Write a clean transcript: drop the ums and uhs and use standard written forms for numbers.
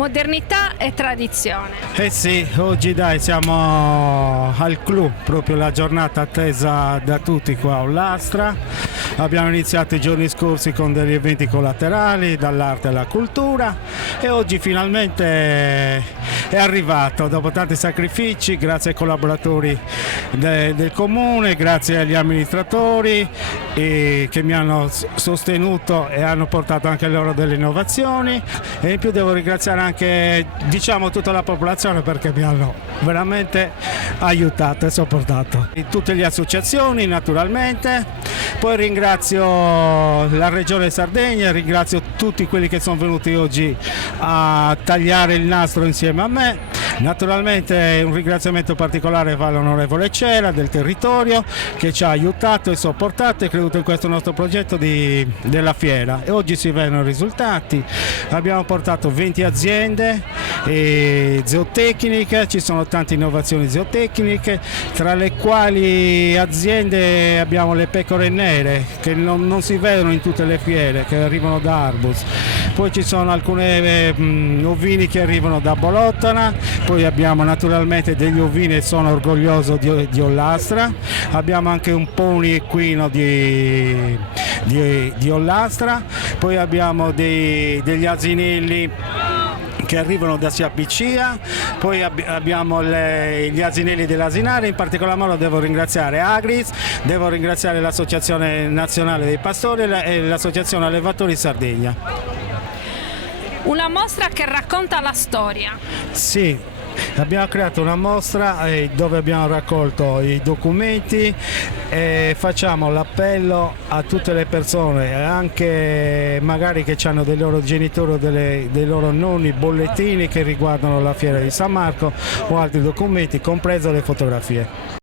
modernità e tradizione. Eh sì, oggi dai siamo al clou, proprio la giornata attesa da tutti qua a Ollastra. Abbiamo iniziato i giorni scorsi con degli eventi collaterali, dall'arte alla cultura, e oggi finalmente è arrivato, dopo tanti sacrifici, grazie ai collaboratori del comune, grazie agli amministratori che mi hanno sostenuto e hanno portato anche loro delle innovazioni, e in più devo ringraziare anche tutta la popolazione perché mi hanno veramente aiutato e supportato. Tutte le associazioni naturalmente, poi ringrazio la Regione Sardegna, ringrazio tutti quelli che sono venuti oggi a tagliare il nastro insieme a me. Naturalmente un ringraziamento particolare va all'onorevole Cera del territorio che ci ha aiutato e supportato e creduto in questo nostro progetto della fiera, e oggi si vedono i risultati. Abbiamo portato 20 aziende zootecniche, ci sono tante innovazioni zootecniche, tra le quali aziende abbiamo le pecore nere che non si vedono in tutte le fiere, che arrivano da Arbus. Poi ci sono alcune ovini che arrivano da Bolottana, poi abbiamo naturalmente degli ovini e sono orgoglioso di Ollastra, abbiamo anche un pony equino di Ollastra, poi abbiamo degli asinelli che arrivano da Siapicia, poi abbiamo gli asinelli dell'asinare. In particolar modo devo ringraziare Agris, devo ringraziare l'Associazione Nazionale dei Pastori e l'Associazione Allevatori Sardegna. Una mostra che racconta la storia. Sì, abbiamo creato una mostra dove abbiamo raccolto i documenti e facciamo l'appello a tutte le persone, anche magari che hanno dei loro genitori o dei loro nonni, bollettini che riguardano la fiera di San Marco o altri documenti, compreso le fotografie.